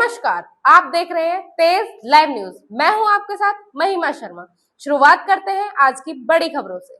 नमस्कार, आप देख रहे हैं तेज लाइव न्यूज। मैं हूं आपके साथ महिमा शर्मा। शुरुआत करते हैं आज की बड़ी खबरों से।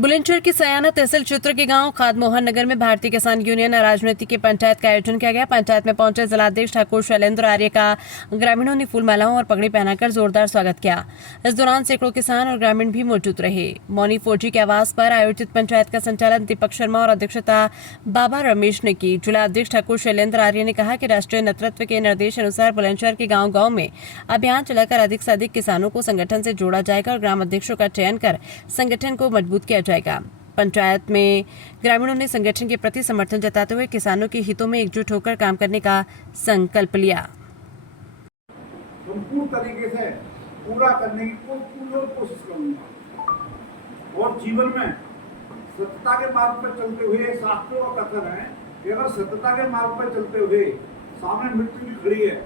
बुलंदशहर की सयाना तहसील क्षेत्र के गांव खाद मोहन नगर में भारतीय किसान यूनियन राजनीति की पंचायत का आयोजन किया गया। पंचायत में पहुंचे जिलाध्यक्ष ठाकुर शैलेंद्र आर्य का ग्रामीणों ने फूल मालाओं और पगड़ी पहनाकर जोरदार स्वागत किया। इस दौरान सैकड़ों किसान और ग्रामीण भी मौजूद रहे। मौनी फौजी के आवास पर आयोजित पंचायत का संचालन दीपक शर्मा और अध्यक्षता बाबा रमेश ने की। जिलाध्यक्ष ठाकुर शैलेंद्र आर्य ने कहा कि राष्ट्रीय नेतृत्व के निर्देश अनुसार बुलंदशहर के गाँव गाँव में अभियान चलाकर अधिक से अधिक किसानों को संगठन से जोड़ा जाएगा और ग्राम अध्यक्षों का चयन कर संगठन को मजबूत किया जाएगा। पंचायत में ग्रामीणों ने संगठन के प्रति समर्थन जताते हुए किसानों के हितों में एकजुट होकर काम करने का संकल्प लिया। संपूर्ण तरीके से पूरा करने की पूरी कोशिश करूंगा और जीवन में सत्यता के मार्ग पर चलते हुए शास्त्रों का कथन है कि अगर सत्यता के मार्ग पर चलते हुए सामने मृत्यु भी खड़ी है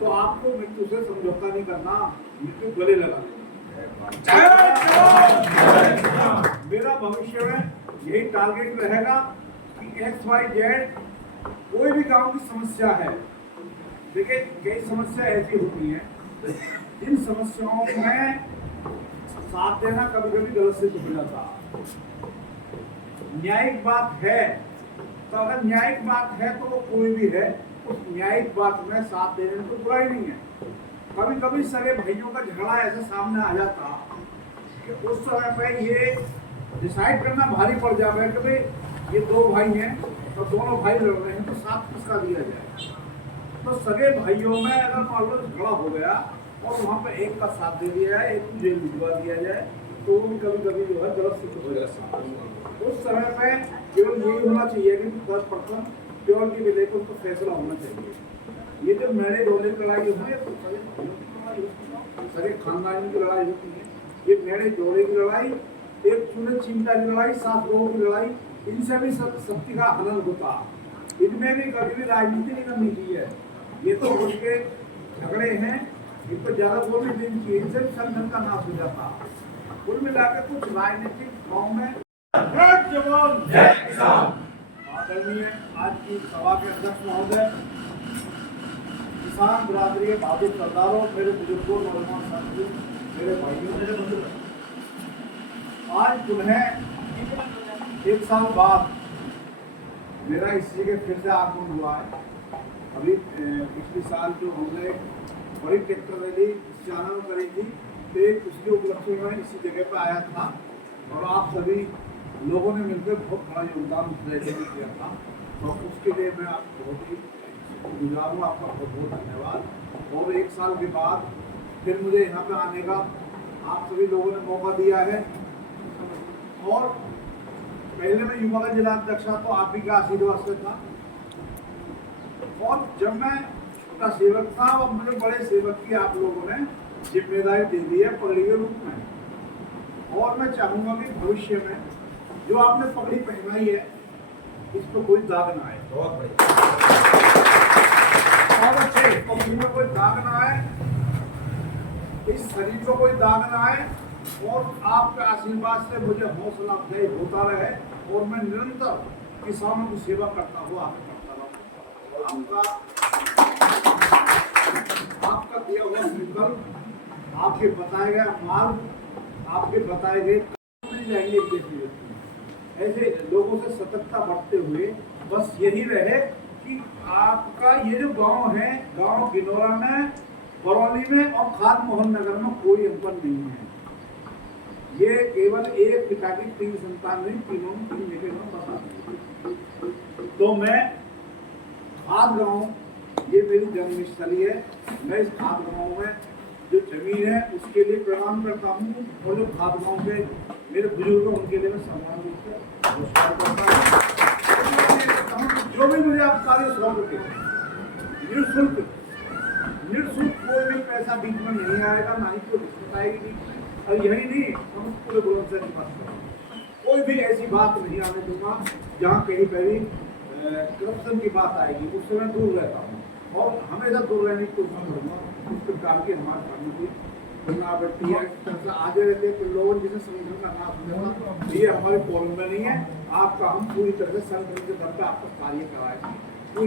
तो आपको मृत्यु से समझौता नहीं करना, मृत्यु गले लगा देना। मेरा भविष्य में यही टारगेट रहेगा कि XYZ कोई भी गांव की समस्या है। देखिए, कई समस्या ऐसी होती हैं जिन समस्याओं में साथ देना कभी कभी गलत सिद्ध हो जाता। न्यायिक बात है तो अगर न्यायिक बात है तो वो कोई भी है, उस न्यायिक बात में साथ देने में तो बुराई नहीं है। कभी कभी सगे भाइयों का झगड़ा ऐसे सामने आ जाता कि उस समय पे ये डिसाइड करना भारी पड़ जाए कि भाई ये दो भाई हैं और दोनों भाई लड़ रहे हैं तो साथ किसका दिया जाए। तो सगे भाइयों में अगर मान लो झगड़ा हो गया और वहाँ पे एक का साथ दे दिया जाए, एक को जेल भिजवा दिया जाए तो वो भी कभी कभी जो है गलत सिद्ध हो जाता। उस समय पे केवल यही होना चाहिए कि 10% केवल की विधेयक को फैसला होना चाहिए। ये जो मेरे डोले की लड़ाई है तो सगे खानदानी की लड़ाई होती है। ये मेरे जोड़े की लड़ाई, एक चूल्हे चिमटा की लड़ाई, 7 लोगों की लड़ाई, इनसे भी शक्ति का हनन होता। इनमें भी कभी भी राजनीति नहीं करनी चाहिए। ये तो उनके झगड़े हैं, इनको ज्यादा बोल नहीं देनी चाहिए, इनसे भी संगठन का नाश हो जाता। कुल मिलाकर कुछ राजनीतिक गाँव में आदरणीय आज की सभा के अध्यक्ष महोदय, किसान बिरादरी के बहादुर सरदारों, मेरे बुजुर्गों, नौजवान साथियों, मेरे भाइयों, आज पुनः 1 साल बाद मेरा इस जगह फिर से आगमन हुआ है। अभी पिछले साल जो हमने बड़ी ट्रैक्टर रैली चाना में करी थी तो उसके उपलक्ष्य में इसी जगह पर आया था और आप सभी लोगों ने मिलकर बहुत बड़ा योगदान उस रैली में किया था। तो उसके लिए मैं आपको बहुत ही गुजार हूँ, आपका बहुत बहुत धन्यवाद। और 1 साल के बाद फिर मुझे यहाँ पे आने का आप सभी लोगों ने मौका दिया है और पहले मैं युवा का जिला अध्यक्ष था तो आप ही का आशीर्वाद से था और जब मैं छोटा सेवक था और मुझे बड़े सेवक की आप लोगों ने जिम्मेदारी दे दी है पगड़ी के रूप में। और मैं चाहूँगा कि भविष्य में जो आपने पगड़ी पहनाई है इस पर कोई दाग ना आए। बहुत अच्छे पगड़ी में कोई दाग ना आए, इस शरीर को कोई दाग ना आए और आपके आशीर्वाद से मुझे हौसला अफजाई होता रहे और मैं निरंतर किसानों की सेवा करता हुआ आगे बढ़ता रहूं। आपका दिया हुआ संकल्प, आपके बताए गए मार्ग, आपके बताए गए मिल जाएंगे। ऐसे लोगों से सतर्कता बढ़ते हुए बस यही रहे कि आपका ये जो गांव है, गांव गिनौरा में, बरौली में और खाद मोहन नगर में कोई अंतर नहीं है। ये केवल एक पिता की 3 संतान नहीं, तीनों 3 बेटे में बसा। तो मैं खाद गांव, ये मेरी जन्मस्थली है। मैं इस खाद गांव में जो जमीन है उसके लिए प्रणाम करता हूँ और जो खाद गांव के मेरे बुजुर्ग हैं उनके लिए मैं सम्मान रूप से नमस्कार करता हूँ। जो भी मुझे आप कार्य सौंप के निःशुल्क कोई भी पैसा बीच में नहीं आएगा, ना ही कोई दिक्कत आएगी। और यही नहीं, हम पूरे बुलंदशहर की बात करें, कोई भी ऐसी बात नहीं आने दूंगा जहाँ कहीं पर भी करप्शन की बात आएगी, उससे मैं दूर रहता हूँ और हमेशा दूर रहने की कोशिश करूँगा। इस प्रकार की हमारे सामने की घटना बढ़ती है, आगे रहते हैं तो लोगों जिसे संगठन का नाश होगा, ये हमारे कॉलम में नहीं है। आपका हम पूरी तरह से संगठन के दम पर आपका कार्य कराएंगे।